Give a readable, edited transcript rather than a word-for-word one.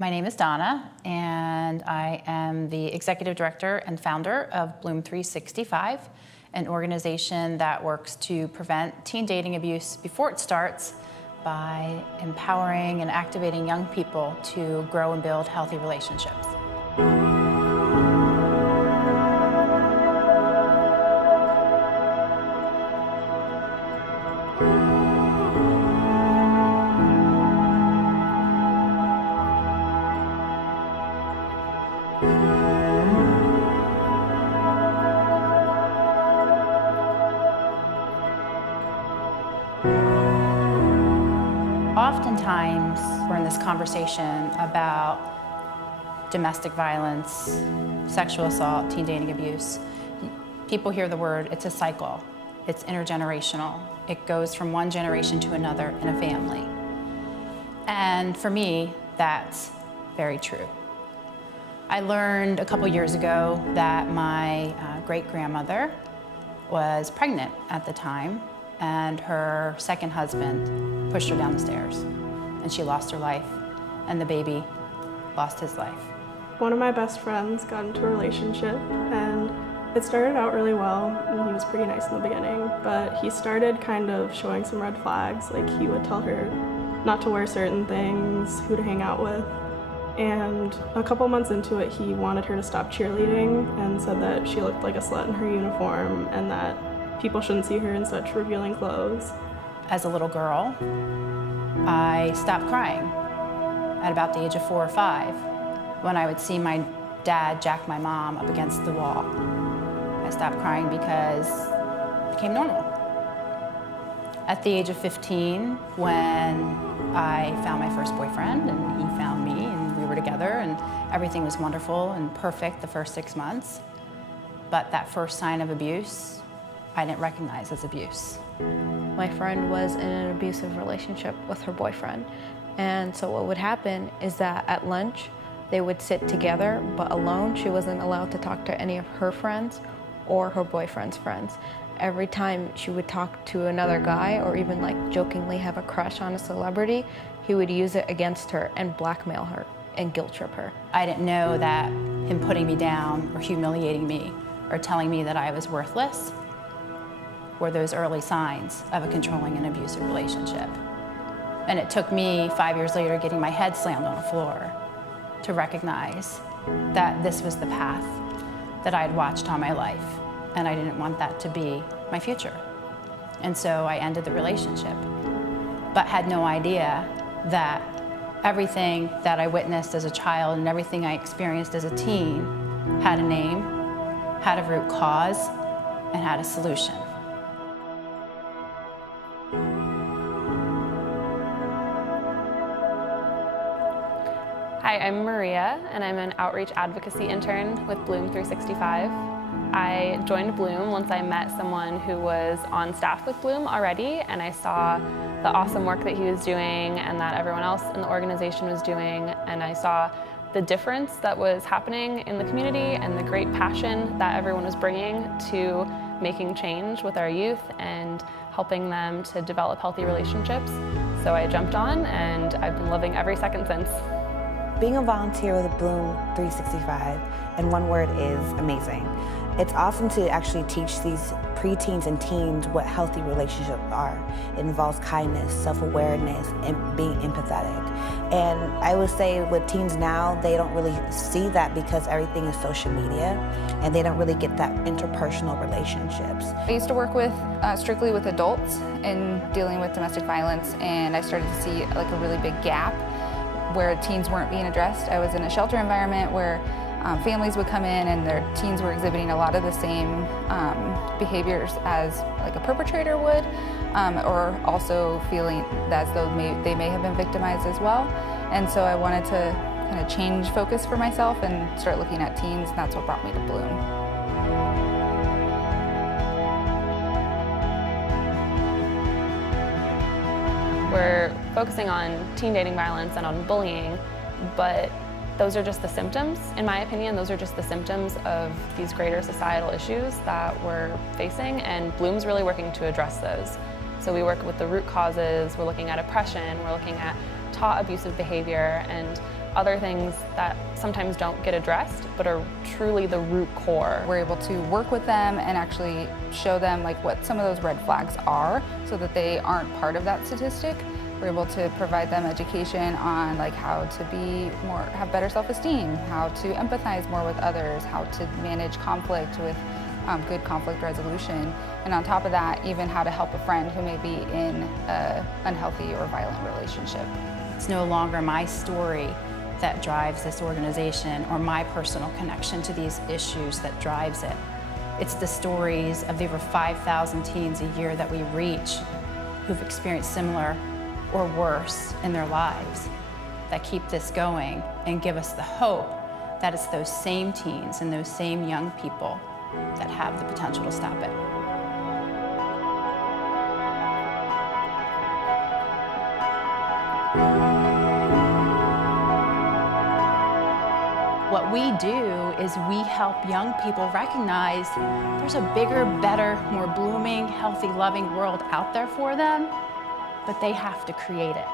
My name is Donna, and I am the executive director and founder of Bloom 365, an organization that works to prevent teen dating abuse before it starts by empowering and activating young people to grow and build healthy relationships. Oftentimes, we're in this conversation about domestic violence, sexual assault, teen dating abuse. People hear the word, it's a cycle. It's intergenerational. It goes from one generation to another in a family. And for me, that's very true. I learned a couple years ago that my great-grandmother was pregnant at the time, and her second husband pushed her down the stairs, and she lost her life, and the baby lost his life. One of my best friends got into a relationship, and it started out really well, and he was pretty nice in the beginning, but he started kind of showing some red flags. Like, he would tell her not to wear certain things, who to hang out with, and a couple months into it, he wanted her to stop cheerleading and said that she looked like a slut in her uniform and that people shouldn't see her in such revealing clothes. As a little girl, I stopped crying at about the age of 4 or 5 when I would see my dad jack my mom up against the wall. I stopped crying because it became normal. At the age of 15, when I found my first boyfriend and he found me and we were together and everything was wonderful and perfect the first 6 months, but that first sign of abuse, I didn't recognize as abuse. My friend was in an abusive relationship with her boyfriend. And so what would happen is that at lunch, they would sit together, but alone. She wasn't allowed to talk to any of her friends or her boyfriend's friends. Every time she would talk to another guy or even like jokingly have a crush on a celebrity, he would use it against her and blackmail her and guilt trip her. I didn't know that him putting me down or humiliating me or telling me that I was worthless were those early signs of a controlling and abusive relationship. And it took me 5 years later getting my head slammed on the floor to recognize that this was the path that I had watched all my life, and I didn't want that to be my future. And so I ended the relationship, but had no idea that everything that I witnessed as a child and everything I experienced as a teen had a name, had a root cause, and had a solution. Hi, I'm Maria, and I'm an outreach advocacy intern with Bloom 365. I joined Bloom once I met someone who was on staff with Bloom already, and I saw the awesome work that he was doing and that everyone else in the organization was doing, and I saw the difference that was happening in the community and the great passion that everyone was bringing to making change with our youth and helping them to develop healthy relationships. So I jumped on, and I've been loving every second since. Being a volunteer with Bloom 365, and one word, is amazing. It's awesome to actually teach these preteens and teens what healthy relationships are. It involves kindness, self-awareness, and being empathetic. And I would say with teens now, they don't really see that because everything is social media, and they don't really get that interpersonal relationships. I used to work with strictly with adults in dealing with domestic violence, and I started to see like a really big gap where teens weren't being addressed. I was in a shelter environment where families would come in and their teens were exhibiting a lot of the same behaviors as like a perpetrator would, or also feeling as though they may have been victimized as well. And so I wanted to kind of change focus for myself and start looking at teens, and that's what brought me to Bloom. We're focusing on teen dating violence and on bullying, but those are just the symptoms. In my opinion, those are just the symptoms of these greater societal issues that we're facing, and Bloom's really working to address those. So we work with the root causes, we're looking at oppression, we're looking at taught abusive behavior, and other things that sometimes don't get addressed, but are truly the root core. We're able to work with them and actually show them like what some of those red flags are so that they aren't part of that statistic. We're able to provide them education on like how to have better self-esteem, how to empathize more with others, how to manage conflict with good conflict resolution, and on top of that, even how to help a friend who may be in an unhealthy or violent relationship. It's no longer my story that drives this organization or my personal connection to these issues that drives it. It's the stories of the over 5,000 teens a year that we reach who've experienced similar or worse in their lives that keep this going and give us the hope that it's those same teens and those same young people that have the potential to stop it. What we do is we help young people recognize there's a bigger, better, more blooming, healthy, loving world out there for them, but they have to create it.